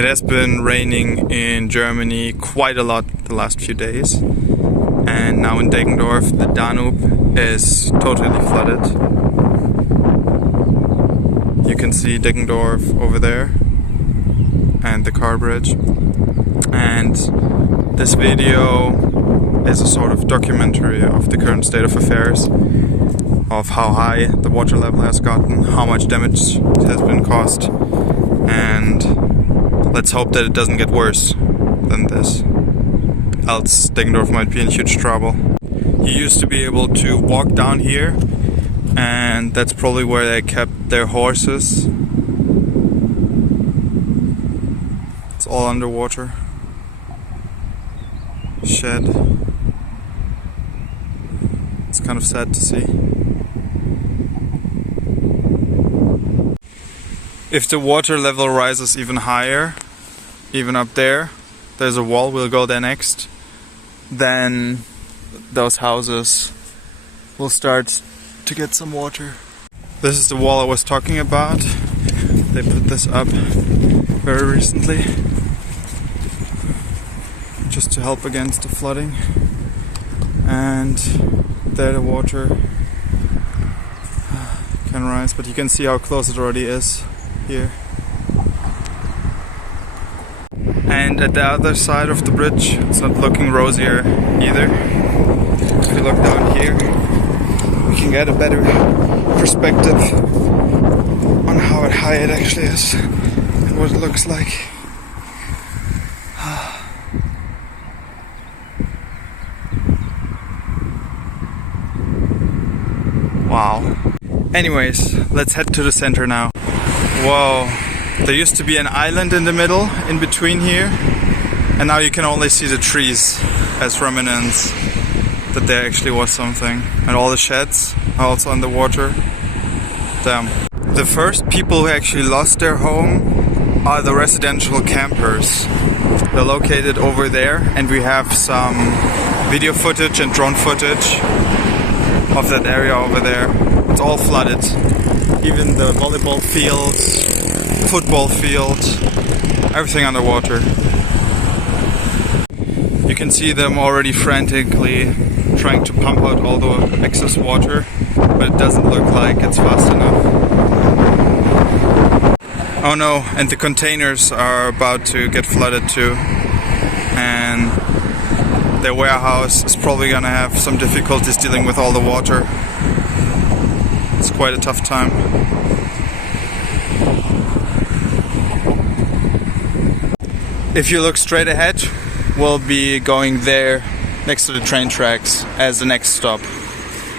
It has been raining in Germany quite a lot the last few days, and now in Deggendorf the Danube is totally flooded. You can see Deggendorf over there and the car bridge, and this video is a sort of documentary of the current state of affairs, of how high the water level has gotten, how much damage has been caused, and let's hope that it doesn't get worse than this, else Deggendorf might be in huge trouble. You used to be able to walk down here, and that's probably where they kept their horses. It's all underwater. Shed. It's kind of sad to see. If the water level rises even higher, even up there, there's a wall, we'll go there next, then those houses will start to get some water. This is the wall I was talking about. They put this up very recently, just to help against the flooding. And there the water can rise, but you can see how close it already is here. And at the other side of the bridge, it's not looking rosier either. If you look down here, we can get a better perspective on how high it actually is and what it looks like. Wow. Anyways, let's head to the center now. Whoa. There used to be an island in the middle, in between here, and now you can only see the trees as remnants that there actually was something. And all the sheds are also underwater. Damn. The first people who actually lost their home are the residential campers. They're located over there, and we have some video footage and drone footage of that area over there. It's all flooded. Even the volleyball field, football field, everything underwater. You can see them already frantically trying to pump out all the excess water, but it doesn't look like it's fast enough. Oh no, and the containers are about to get flooded too, and their warehouse is probably gonna have some difficulties dealing with all the water. It's quite a tough time. If you look straight ahead, we'll be going there next to the train tracks as the next stop.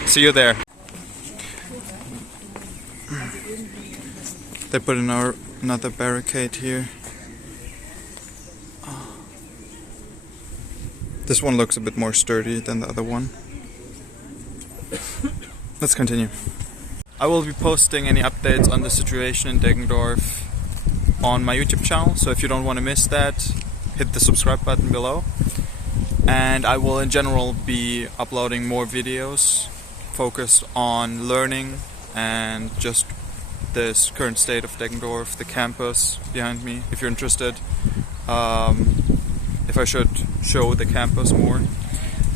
See you there. They put another barricade here. This one looks a bit more sturdy than the other one. Let's continue. I will be posting any updates on the situation in Deggendorf on my YouTube channel, so if you don't want to miss that, hit the subscribe button below. And I will in general be uploading more videos focused on learning and just this current state of Deggendorf, the campus behind me. If you're interested, if I should show the campus more,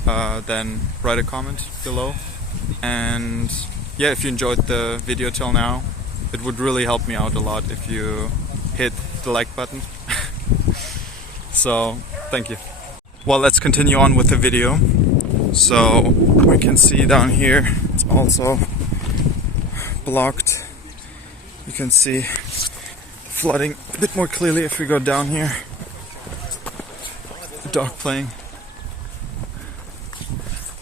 then write a comment below. And yeah, if you enjoyed the video till now, it would really help me out a lot if you hit the like button. So, thank you. Well, let's continue on with the video. So, we can see down here, it's also blocked. You can see the flooding a bit more clearly if we go down here. The dog playing.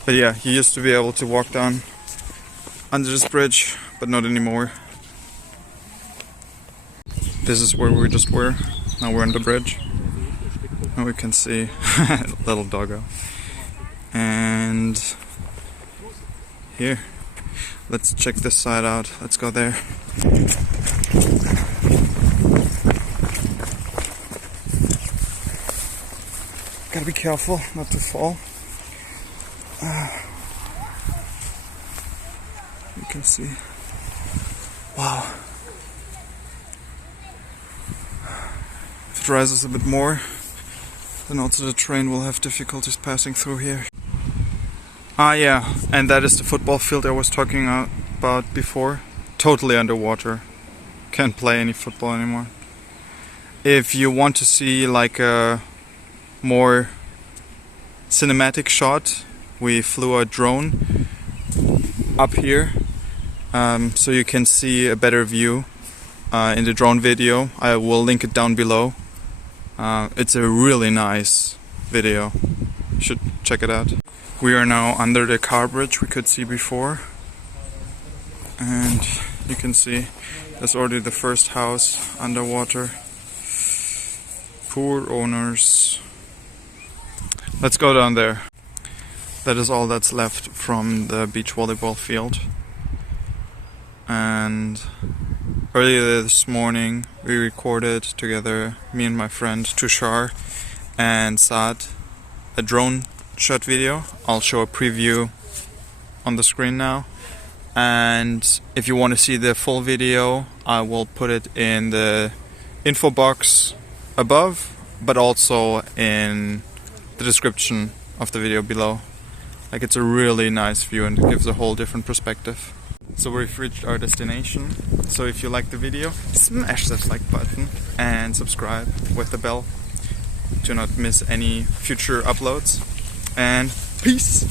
But yeah, you used to be able to walk down under this bridge, but not anymore. This is where we just were. Now we're on the bridge. And we can see a little doggo. And here, let's check this side out. Let's go there. Gotta be careful not to fall. You can see. Wow. If it rises a bit more, then also the train will have difficulties passing through here. Ah yeah, and that is the football field I was talking about before. Totally underwater. Can't play any football anymore. If you want to see like a more cinematic shot, we flew a drone up here, so you can see a better view in the drone video. I will link it down below. It's a really nice video. You should check it out. We are now under the car bridge we could see before, and you can see there's already the first house underwater. Poor owners. Let's go down there. That is all that's left from the beach volleyball field. And earlier this morning we recorded together, me and my friend Tushar and Saad, a drone shot video. I'll show a preview on the screen now. And if you want to see the full video, I will put it in the info box above, but also in the description of the video below. Like, it's a really nice view and it gives a whole different perspective. So we've reached our destination. So if you like the video, smash that like button and subscribe with the bell to not miss any future uploads. And peace!